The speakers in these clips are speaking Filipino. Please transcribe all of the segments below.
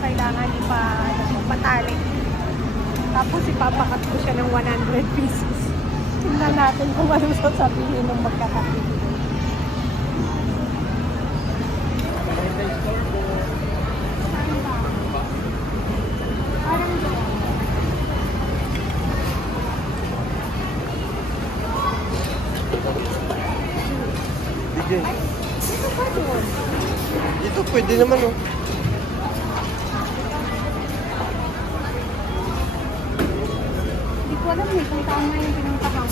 kailangan ipa, ano, patali. Tapos ipapakat ko siya ng 100 pieces. Tingnan natin kung ano sasabihin ng magkakapit. DJ. Dito pa doon. Dito pwede naman oh. Alam eh kung tama yung pinuntahan.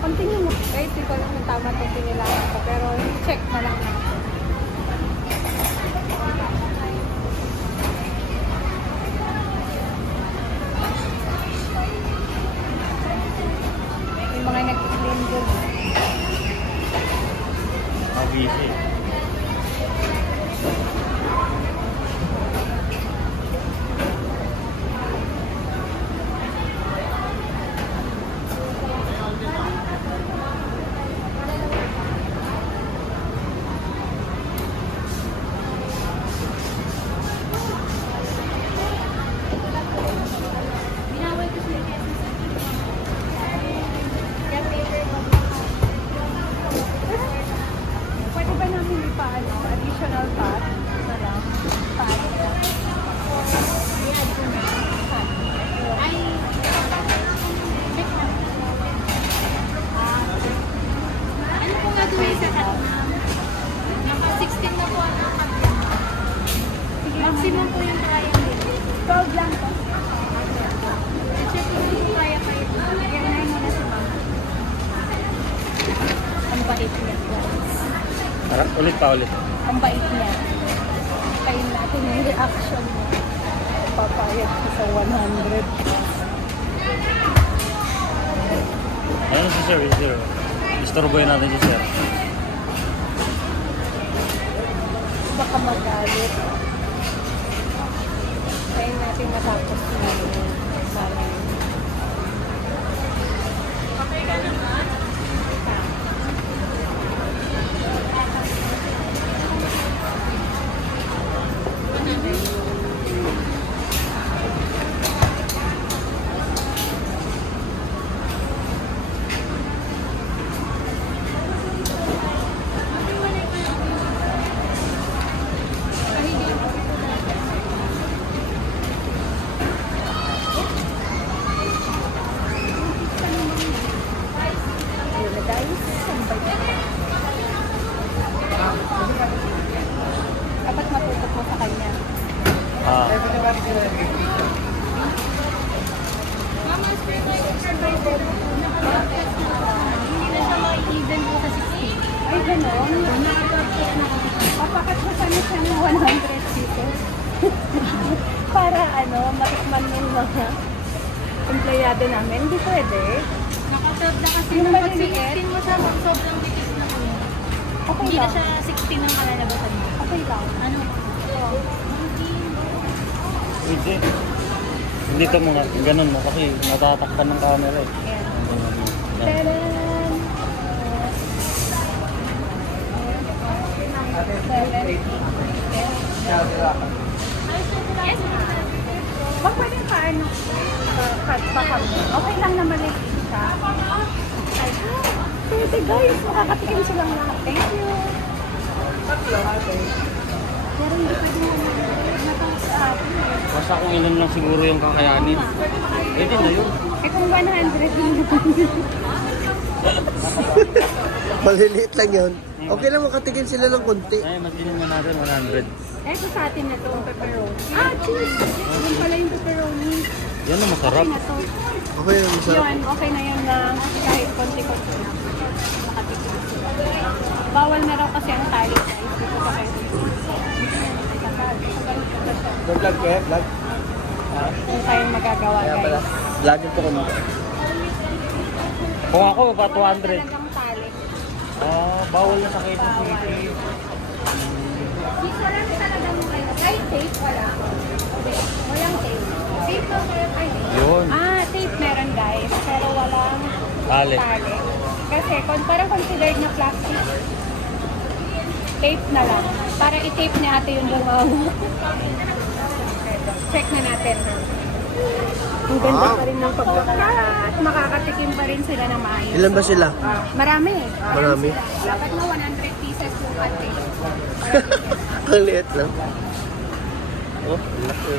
Continue mo. Kahit hindi ko alam kung tama itong pinilayan ko. Pero check na lang. Yung mga nag-clean doon. Mabisi. Pwede Naka 16 na po ang cut Maximum po yung kaya nila. 12 lang to. Check po yung kaya kayo. Yan mo na si. Ang bait niya. guys. Tara, ulit pa ulit. Ang bait niya. Kain natin yung reaction mo. Papayag ko sa 100. Ayun si sir, si sir. Istorboy natin si sir. Baka magalit. Kain natin matapos na yung 16. Ay, gano'n. Papakat mo sana siya ng 100 pesos. Para ano, matikman ng mga empleyado namin. Hindi pwede. Naka-12 na kasi Yung pag maliliit? 16 mo siya, sobrang bitis na po. Okay Hindi na lang. siya 16 ang kalalabasan mo. Okay lang. Ano? Oo. Pwede. Hindi to mga ganun mo kasi natatakpan ng camera eh. Yes, ma'am. Bak pwede ka ano? Pa kami. Okay lang na maliit siya. Ay, Pwede guys, makakatikim silang lahat. Thank you. Pero hindi pwede mo Basta kung ilan lang siguro yung kakayanin. Pwede na yun. Eh kung 100 yun Maliliit lang yun. Okay lang makatikim sila ng konti. Ay, magkinin mo natin 100. Eh, ito sa atin na to, ang pepperoni. Ah, cheese! Yan pala yung pepperoni. Yan ang masarap. Okay na to. Okay lang, masarap. Yun, okay na yun na kahit konti-konti sila. Bawal na raw kasi ang tali. Dito pa kayo. Vlog ko eh, vlog. Kung tayong magagawa guys. Vlogin ko kami. Kung ako, pa Wala 200. talagang tali. Ah, bawal na sa Quezon Bawal. City. Dito wala na talagang ano. Ay, tape wala. Hindi, Walang tape. Tape lang meron. Ay, Yun. Ah, tape meron guys. Pero walang Tali. tali. Kasi kung parang considered na plastic, tape na lang. Para i-tape ni ate yung langaw. Natin. Ang ganda Wow. pa rin ng pagkakat. Makakatikim pa rin sila ng maayos. Ilan ba sila? Marami. Marami. Dapat na 100 pieces yung ate. Ang liit lang. Oh, laki.